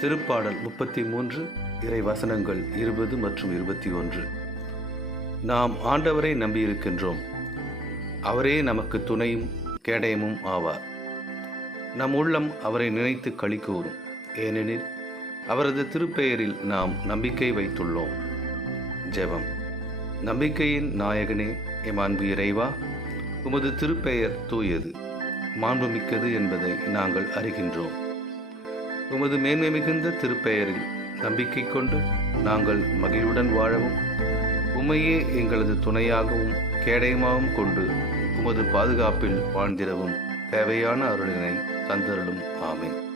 திருப்பாடல் 33 இறைவசனங்கள் 20 மற்றும் 21. நாம் ஆண்டவரை நம்பியிருக்கின்றோம். அவரே நமக்கு துணையும் கேடயமும் ஆவார். நம் உள்ளம் அவரை நினைத்து களி கூறும். ஏனெனில் அவரது திருப்பெயரில் நாம் நம்பிக்கை வைத்துள்ளோம். ஜெபம். நம்பிக்கையின் நாயகனே, எம் அன்பு இறைவா, உமது திருப்பெயர் தூயது, மாண்புமிக்கது என்பதை நாங்கள் அறிகின்றோம். உமது மேன்மை மிகுந்த திருப்பெயரில் நம்பிக்கை கொண்டு நாங்கள் மகிழ்வுடன் வாழவும், உம்மையே எங்களது துணையாகவும் கேடயமாகவும் கொண்டு உமது பாதுகாப்பில் வாழ்ந்திடவும் தேவையான அருளினை தந்தருளும். ஆமென்.